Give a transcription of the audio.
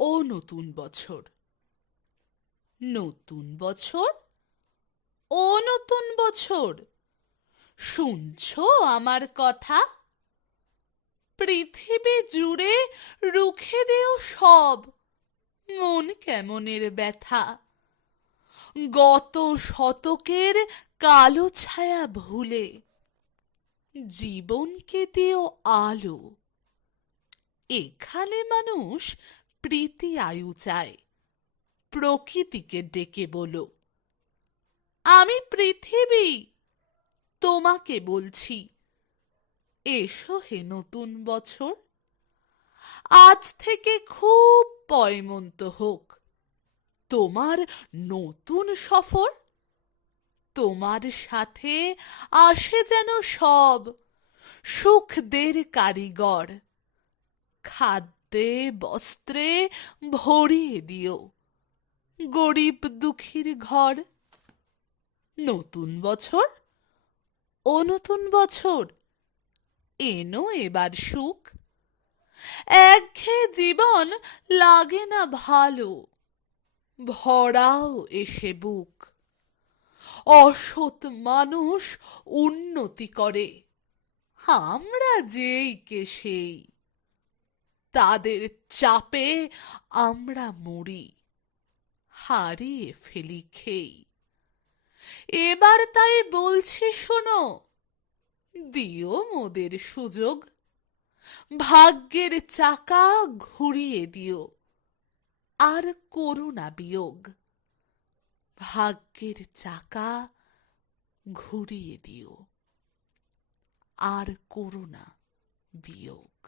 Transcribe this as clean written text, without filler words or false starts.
ও নতুন বছর। নতুন বছর, ও নতুন বছর, শুনছো আমার কথা? পৃথিবী জুড়ে রুখে দিও সব মন কেমনের ব্যথা। গত শতকের কালো ছায়া ভুলে জীবনকে দিও আলো। এখানে মানুষ প্রীতি আয়ু চায়, প্রকৃতিকে ডেকে বলো, আমি পৃথিবী তোমাকে বলছি, এসো হে নতুন বছর। আজ থেকে খুব পয়মন্ত হোক তোমার নতুন সফর। তোমার সাথে আসে যেন সব সুখদের কারিগর। খাদ্যে বস্ত্রে ভরিয়ে দিও গরিব দুঃখীর ঘর। নতুন বছর, ও নতুন বছর, এনো এবার সুখ। একঘেয়ে জীবন লাগে না ভালো, ভরাও এসে বুক। অসৎ মানুষ উন্নতি করে, আমরা যেই কে সেই। তাদের চাপে আমরা মরি, হারিয়ে ফেলি খেই। এবার তাই বলছি শোনো, দিও মোদের সুযোগ। ভাগ্যের চাকা ঘুরিয়ে দিও, আর করো না বিয়োগ। ভাগ্যের চাকা ঘুরিয়ে দিও, আর করো না বিয়োগ।